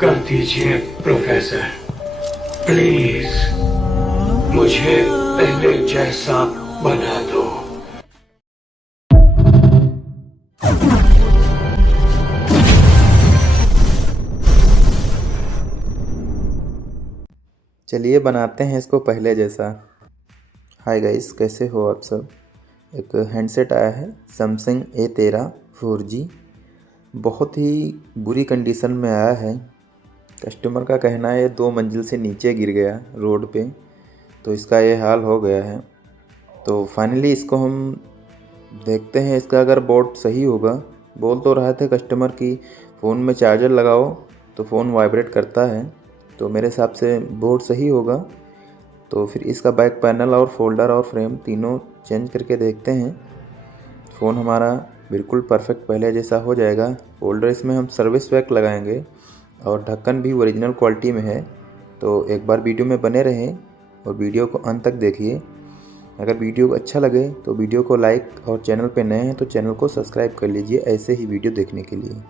कर दीजिए professor, please मुझे पहले जैसा बना दो। चलिए बनाते हैं इसको पहले जैसा। हाय गाइस, कैसे हो आप सब। एक हैंडसेट आया है सैमसंग A13 4G। बहुत ही बुरी कंडीशन में आया है। कस्टमर का कहना है 2 मंजिल से नीचे गिर गया रोड पे, तो इसका ये हाल हो गया है। तो फाइनली इसको हम देखते हैं, इसका अगर बोर्ड सही होगा। बोल तो रहे थे कस्टमर की फ़ोन में चार्जर लगाओ तो फ़ोन वाइब्रेट करता है, तो मेरे हिसाब से बोर्ड सही होगा। तो फिर इसका बैक पैनल और फोल्डर और फ्रेम तीनों चेंज करके देखते हैं। फ़ोन हमारा बिल्कुल परफेक्ट पहले जैसा हो जाएगा। फोल्डर इसमें हम सर्विस पैक लगाएंगे और ढक्कन भी ओरिजिनल क्वालिटी में है। तो एक बार वीडियो में बने रहें और वीडियो को अंत तक देखिए। अगर वीडियो अच्छा लगे तो वीडियो को लाइक और चैनल पे नए हैं तो चैनल को सब्सक्राइब कर लीजिए ऐसे ही वीडियो देखने के लिए।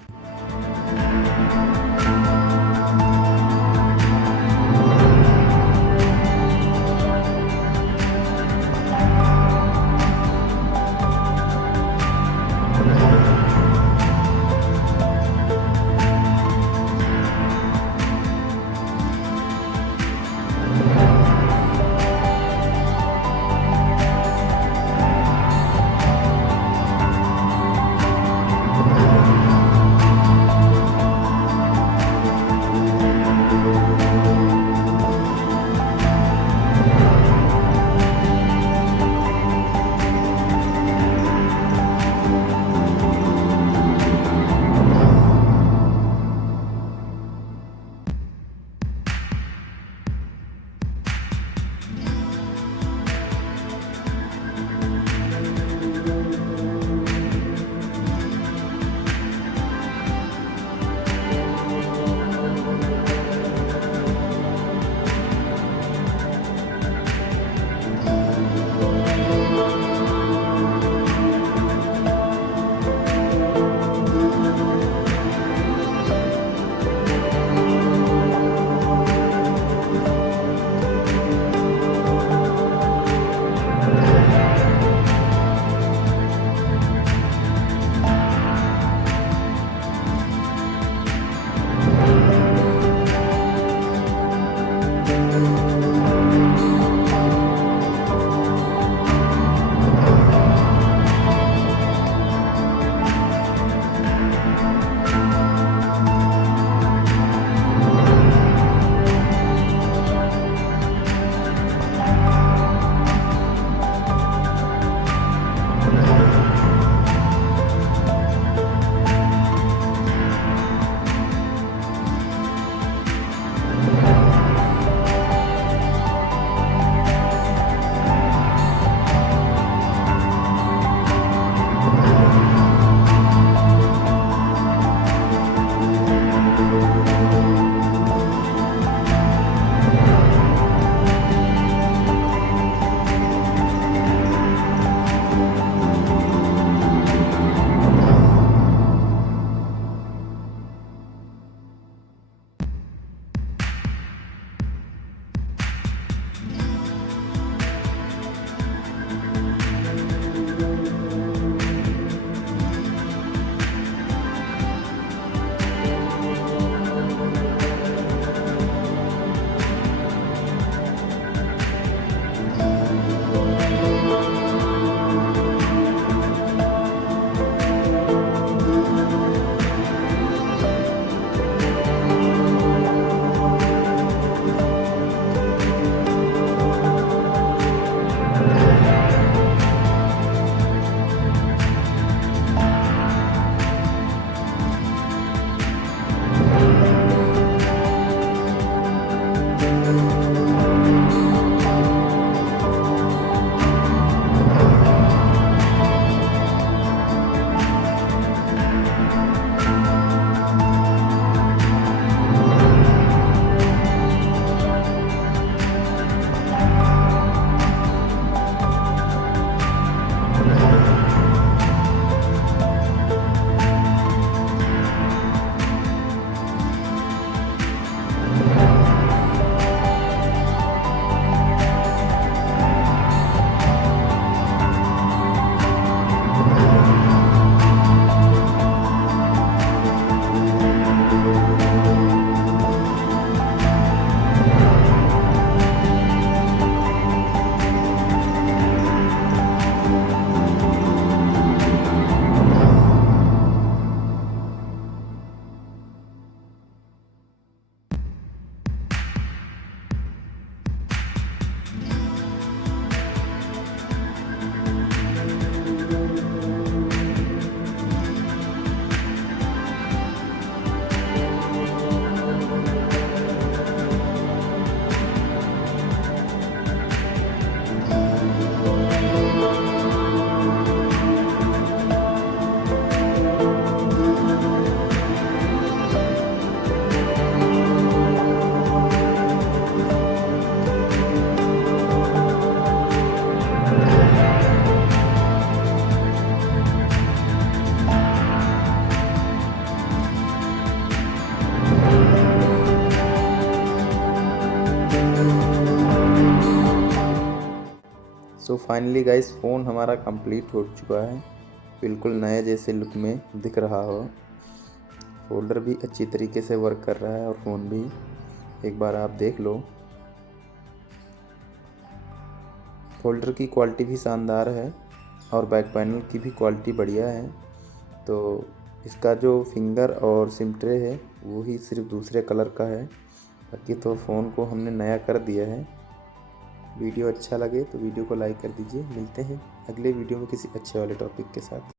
तो फाइनली गाइस फ़ोन हमारा कंप्लीट हो चुका है, बिल्कुल नए जैसे लुक में दिख रहा हो। फोल्डर भी अच्छी तरीके से वर्क कर रहा है और फ़ोन भी एक बार आप देख लो। फोल्डर की क्वालिटी भी शानदार है और बैक पैनल की भी क्वालिटी बढ़िया है। तो इसका जो फिंगर और सिम ट्रे है वो ही सिर्फ दूसरे कलर का है, बाकी तो फ़ोन को हमने नया कर दिया है। वीडियो अच्छा लगे तो वीडियो को लाइक कर दीजिए। मिलते हैं अगले वीडियो में किसी अच्छे वाले टॉपिक के साथ।